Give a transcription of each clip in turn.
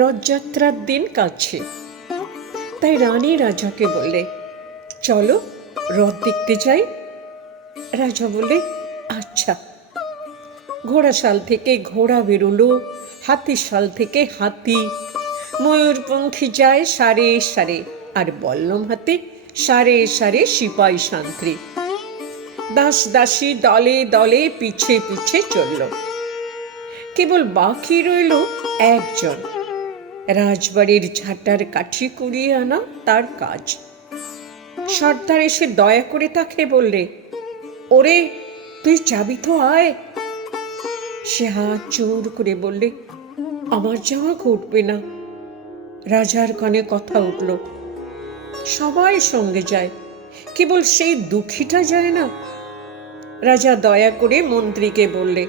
রথযাত্রার দিন কাছে, তাই রানী রাজাকে বললে, চলো রথ দেখতে যাই। রাজা বললে, আচ্ছা। ঘোড়াশাল থেকে ঘোড়া বেরোলো, হাতিশাল থেকে হাতি, ময়ূরপঙ্খী যায় সারে সারে, আর বল্লম হাতে সারে সারে সিপাই সান্ত্রী। দাস দাসী দলে দলে পিছে পিছে চলল। কেবল বাকি রইল একজন, রাজবাড়ির ঝাঁটার কাঠি কুড়িয়ে আনা তার কাজ। সর্দার এসে দয়া করে তাকে বললে, ওরে তুই চাবি তো আয়। সে হাত জোর করে বললে, আমার যাওয়া ঘটবে না। রাজার কানে কথা উঠল, সবাই সঙ্গে যায়, কেবল সেই দুঃখীটা যায় না। রাজা দয়া করে মন্ত্রীকে বললে,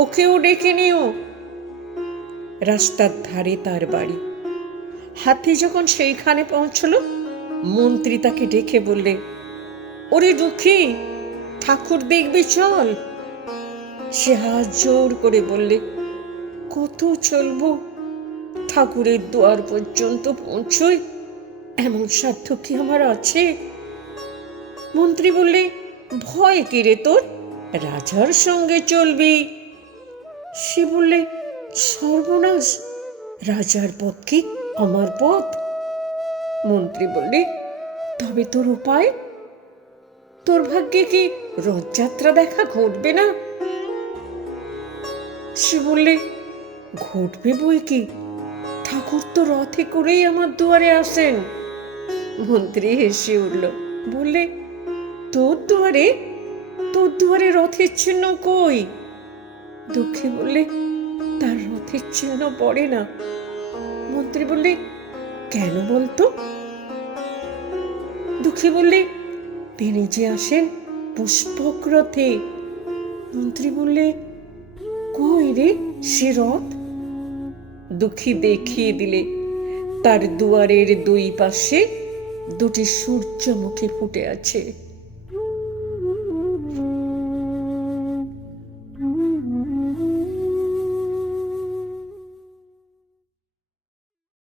ওকেও ডেকে নিও। রাস্তার ধারে তার বাড়ি। হাতি যখন সেইখানে পৌঁছল, মন্ত্রী তাকে ডেকে বললে, ওরে দুঃখী, ঠাকুর দেখবি চল। সে হাত জোর করে বললে, কত চলবো? ঠাকুরের দুয়ার পর্যন্ত পৌঁছই, এমন সাধ্য কি আমার আছে? মন্ত্রী বললে, ভয় কি রে তোর, রাজার সঙ্গে চলবি। সে বললে, সর্বনাশ, রাজার পথ কি আমার পথ? মন্ত্রী বললে, তবে তোর উপায়? তোর ভাগ্যে কি রথযাত্রা দেখা ঘটবে না? সে বললে, ঘটবে বই কি, ঠাকুর তো রথে করেই আমার দুয়ারে আসেন। মন্ত্রী হেসে উঠল, বললে, তোর দুয়ারে? তোর দুয়ারে রথের চিহ্ন কই? দুঃখী বললে, তার রথের চিহ্ন পড়ে না। মন্ত্রী বললে, কেন বলতো? দুঃখী বললে, তিনি যে আসেন পুষ্পক রথে। মন্ত্রী বললে, কই রে সে রথ? দুঃখী দেখিয়ে দিলে, তার দুয়ারের দুই পাশে দুটি সূর্যমুখী ফুটে আছে।